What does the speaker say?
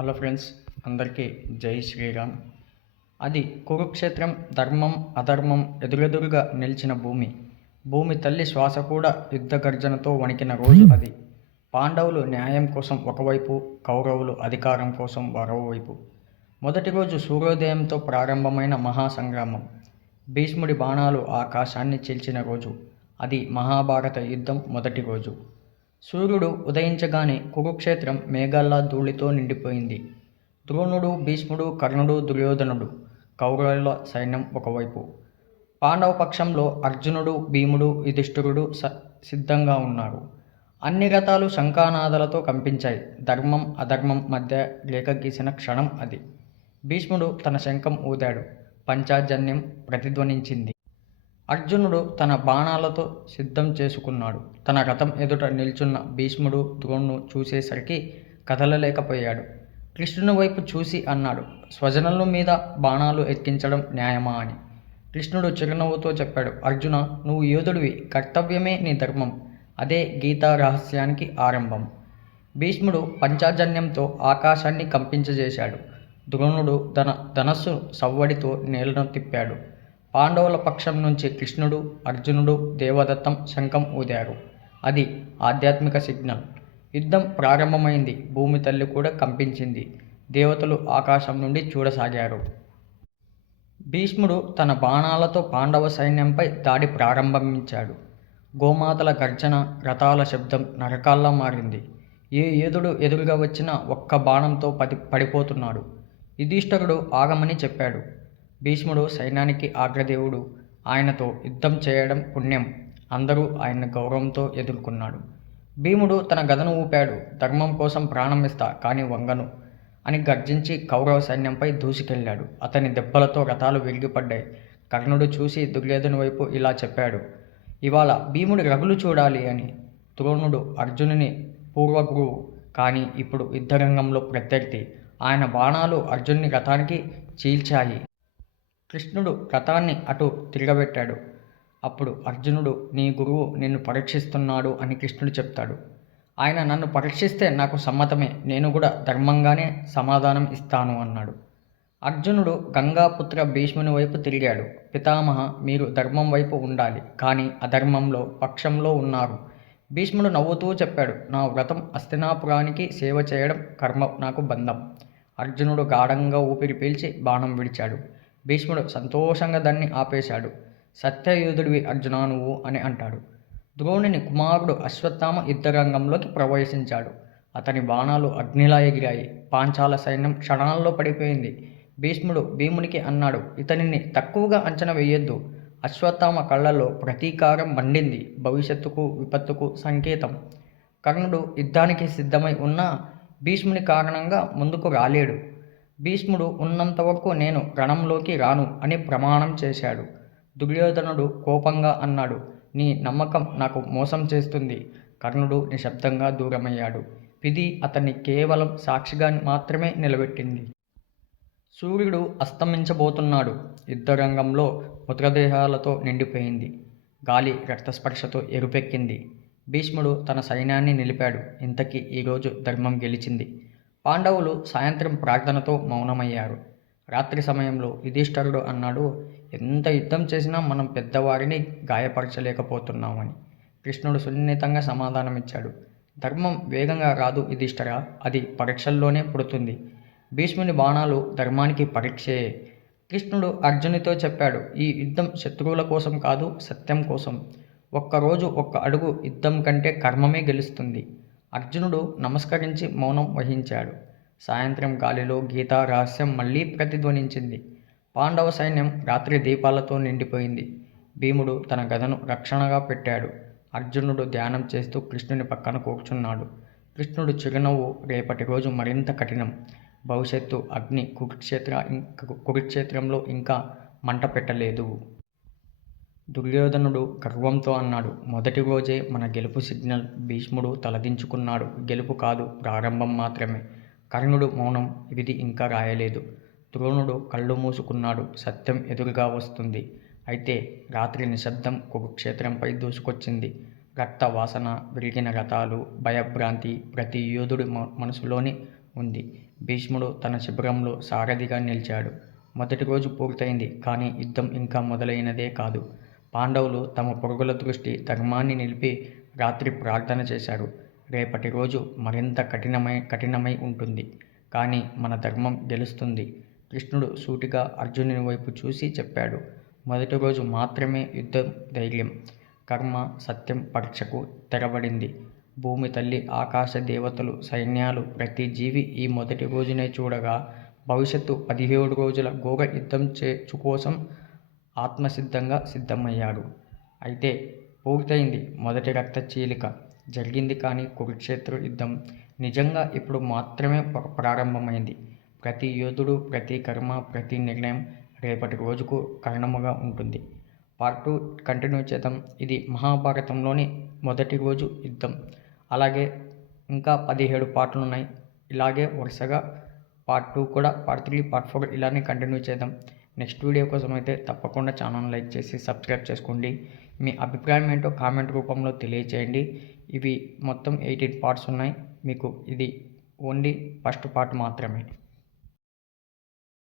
Hello friends అందరికీ జై శ్రీరామ్. అది కురుక్షేత్రం ధర్మం అధర్మం ఎదురెదురుగా నిలిచిన భూమి. భూమి తల్లి శ్వాస కూడా యుద్ధ గర్జనతో వణికిన రోజు అది. పాండవులు న్యాయం కోసం ఒకవైపు కౌరవులు అధికారం కోసం మరోవైపు. మొదటి రోజు సూర్యోదయంతో ప్రారంభమైన మహాసంగ్రామం. భీష్ముడి బాణాలు ఆకాశాన్ని చీల్చిన రోజు. అది మహాభారత యుద్ధం మొదటి రోజు. సూర్యుడు ఉదయించగానే కురుక్షేత్రం మేఘాల్లా ధూళితో నిండిపోయింది. ద్రోణుడు భీష్ముడు కర్ణుడు దుర్యోధనుడు కౌరవుల సైన్యం ఒకవైపు. పాండవ పక్షంలో అర్జునుడు భీముడు యుధిష్ఠిరుడు స సిద్ధంగా ఉన్నారు. అన్ని రథాలు శంఖానాదాలతో కంపించాయి. ధర్మం అధర్మం మధ్య రేఖ గీసిన క్షణం అది. భీష్ముడు తన శంఖం ఊదాడు. పంచాజన్యం ప్రతిధ్వనించింది. అర్జునుడు తన బాణాలతో సిద్ధం చేసుకున్నాడు. తన రథం ఎదుట నిల్చున్న భీష్ముడు ద్రోణును చూసేసరికి కదలలేకపోయాడు. కృష్ణుని వైపు చూసి అన్నాడు స్వజనుల మీద బాణాలు ఎక్కించడం న్యాయమా? అని. కృష్ణుడు చిరునవ్వుతో చెప్పాడు అర్జున నువ్వు యోధుడివి కర్తవ్యమే నీ ధర్మం. అదే గీతా రహస్యానికి ఆరంభం భీష్ముడు పంచాజన్యంతో ఆకాశాన్ని కంపించజేశాడు. ద్రోణుడు తన ధనస్సు సవ్వడితో నేలను తిప్పాడు. పాండవుల పక్షం నుంచి కృష్ణుడు అర్జునుడు దేవదత్తం శంఖం ఊదారు. అది ఆధ్యాత్మిక సిగ్నల్. యుద్ధం ప్రారంభమైంది. భూమి తల్లి కూడా కంపించింది. దేవతలు ఆకాశం నుండి చూడసాగారు. భీష్ముడు తన బాణాలతో పాండవ సైన్యంపై దాడి ప్రారంభించాడు. గోమాతల గర్జన రథాల శబ్దం నరకాల్లా మారింది. ఏ ఏదుడు ఎదురుగా వచ్చినా ఒక్క బాణంతో పది పడిపోతున్నాడు. యుధిష్ఠరుడు ఆగమని చెప్పాడు. భీష్ముడు సైన్యానికి ఆగ్రదేవుడు. ఆయనతో యుద్ధం చేయడం పుణ్యం. అందరూ ఆయన గౌరవంతో ఎదుర్కొన్నాడు. భీముడు తన గదను ఊపాడు. ధర్మం కోసం ప్రాణం ఇస్తా కానీ వంగను. అని గర్జించి కౌరవ సైన్యంపై దూసుకెళ్ళాడు. అతని దెబ్బలతో రథాలు వెలిగిపడ్డాయి కర్ణుడు చూసి దుర్యోధను వైపు ఇలా చెప్పాడు ఇవాళ భీముడి రగులు చూడాలి అని. ద్రోణుడు అర్జునుని పూర్వగురువు. కానీ ఇప్పుడు యుద్ధరంగంలో ప్రత్యర్థి. ఆయన బాణాలు అర్జున్ని రథానికి చీల్చాయి. కృష్ణుడు రథాన్ని అటు తిరగబెట్టాడు. అప్పుడు అర్జునుడు నీ గురువు నిన్ను పరీక్షిస్తున్నాడు అని కృష్ణుడు చెప్తాడు. ఆయన నన్ను పరీక్షిస్తే నాకు సమ్మతమే నేను కూడా ధర్మంగానే సమాధానం ఇస్తాను అన్నాడు. అర్జునుడు గంగాపుత్ర భీష్ముని వైపు తిరిగాడు. పితామహ మీరు ధర్మం వైపు ఉండాలి కానీ అధర్మంలో పక్షంలో ఉన్నారు భీష్ముడు నవ్వుతూ చెప్పాడు. నా వ్రతం అస్తినాపురానికి సేవ చేయడం కర్మ నాకు బంధం అర్జునుడు గాఢంగా ఊపిరి పీల్చి బాణం విడిచాడు. భీష్ముడు సంతోషంగా దాన్ని ఆపేశాడు. సత్యయుధుడివి అర్జున నువ్వు అని అంటాడు. ద్రోణుని కుమారుడు అశ్వత్థామ యుద్ధరంగంలోకి ప్రవేశించాడు. అతని బాణాలు అగ్నిలా ఎగిరాయి. పాంచాల సైన్యం క్షణాల్లో పడిపోయింది. భీష్ముడు భీమునికి అన్నాడు ఇతనిని తక్కువగా అంచనా వేయొద్దు. అశ్వత్థామ కళ్ళల్లో ప్రతీకారం మండింది. భవిష్యత్తుకు విపత్తుకు సంకేతం. కర్ణుడు యుద్ధానికి సిద్ధమై ఉన్నా భీష్ముని కారణంగా ముందుకు రాలేడు. భీష్ముడు ఉన్నంత వరకు నేను రణంలోకి రాను అని ప్రమాణం చేశాడు. దుర్యోధనుడు కోపంగా అన్నాడు నీ నమ్మకం నాకు మోసం చేస్తుంది. కర్ణుడు నిశ్శబ్దంగా దూరమయ్యాడు. విధి అతన్ని కేవలం సాక్షిగా మాత్రమే నిలబెట్టింది. సూర్యుడు అస్తమించబోతున్నాడు. యుద్ధరంగంలో మృతదేహాలతో నిండిపోయింది. గాలి రక్తస్పర్శతో ఎరుపెక్కింది. భీష్ముడు తన సైన్యాన్ని నిలిపాడు. ఇంతకీ ఈరోజు ధర్మం గెలిచింది. పాండవులు సాయంత్రం ప్రార్థనతో మౌనమయ్యారు. రాత్రి సమయంలో యుధిష్ఠరుడు అన్నాడు ఎంత యుద్ధం చేసినా మనం పెద్దవారిని గాయపరచలేకపోతున్నామని. కృష్ణుడు సున్నితంగా సమాధానమిచ్చాడు. ధర్మం వేగంగా రాదు యుధిష్ఠర అది పరీక్షల్లోనే పుడుతుంది. భీష్ముని బాణాలు ధర్మానికి పరీక్షే. కృష్ణుడు అర్జునితో చెప్పాడు ఈ యుద్ధం శత్రువుల కోసం కాదు సత్యం కోసం. ఒక్కరోజు ఒక్క అడుగు యుద్ధం కంటే కర్మమే గెలుస్తుంది. అర్జునుడు నమస్కరించి మౌనం వహించాడు. సాయంత్రం గాలిలో గీతా రహస్యం మళ్ళీ ప్రతిధ్వనించింది. పాండవ సైన్యం రాత్రి దీపాలతో నిండిపోయింది. భీముడు తన గదను రక్షణగా పెట్టాడు. అర్జునుడు ధ్యానం చేస్తూ కృష్ణుని పక్కన కూర్చున్నాడు. కృష్ణుడు చిరునవ్వు రేపటి రోజు మరింత కఠినం. భవిష్యత్తు అగ్ని కురుక్షేత్ర కురుక్షేత్రంలో ఇంకా మంట పెట్టలేదు. దుర్యోధనుడు గర్వంతో అన్నాడు. మొదటి రోజే మన గెలుపు సిగ్నల్ భీష్ముడు తలదించుకున్నాడు. గెలుపు కాదు ప్రారంభం మాత్రమే. కర్ణుడు మౌనం ఇది ఇంకా రాయలేదు. ద్రోణుడు కళ్ళు మూసుకున్నాడు. సత్యం ఎదురుగా వస్తుంది. అయితే రాత్రి నిశ్శబ్దం కురుక్షేత్రంపై దూసుకొచ్చింది. రక్త వాసన విరిగిన రథాలు భయభ్రాంతి ప్రతి యోధుడి మ- మనసులోని ఉంది. భీష్ముడు తన శిబిరంలో సారథిగా నిలిచాడు. మొదటి రోజు పూర్తయింది. కానీ యుద్ధం ఇంకా మొదలైనదే కాదు. పాండవులు తమ పొరుగుల దృష్టి ధర్మాన్ని నిలిపి రాత్రి ప్రార్థన చేశారు. రేపటి రోజు మరింత కఠినమై కఠినమై ఉంటుంది. కానీ మన ధర్మం గెలుస్తుంది. కృష్ణుడు సూటిగా అర్జునుని వైపు చూసి చెప్పాడు. మొదటి రోజు మాత్రమే యుద్ధం ధైర్యం. కర్మ సత్యం పరీక్షకు తెరబడింది. భూమి తల్లి ఆకాశ దేవతలు సైన్యాలు ప్రతి జీవి ఈ మొదటి రోజునే చూడగా భవిష్యత్తు పదిహేడు రోజుల ఘోర యుద్ధం చే కోసం ఆత్మసిద్ధంగా సిద్ధమయ్యాడు. అయితే పూర్తయింది మొదటి రక్త చీలిక జరిగింది కానీ కురుక్షేత్ర యుద్ధం నిజంగా ఇప్పుడు మాత్రమే ప్రారంభమైంది. ప్రతి యోధుడు ప్రతి కర్మ ప్రతి నిర్ణయం రేపటి రోజుకు కారణముగా ఉంటుంది. పార్ట్ టూ కంటిన్యూ చేద్దాం. ఇది మహాభారతంలోని మొదటి రోజు యుద్ధం. అలాగే ఇంకా పదిహేడు పాటలు ఉన్నాయి. ఇలాగే వరుసగా పార్ట్ టూ కూడా పార్ట్ త్రీ పార్ట్ ఫోర్ ఇలానే కంటిన్యూ చేద్దాం. నెక్స్ట్ వీడియో కోసం అయితే తప్పకుండా ఛానల్ లైక్ చేసి సబ్స్క్రైబ్ చేసుకోండి. మీ అభిప్రాయం ఏంటో కామెంట్ రూపంలో తెలియచేయండి. ఇవి మొత్తం ఎయిటీన్ పార్ట్స్ ఉన్నాయి. మీకు ఇది ఓన్లీ ఫస్ట్ పార్ట్ మాత్రమే.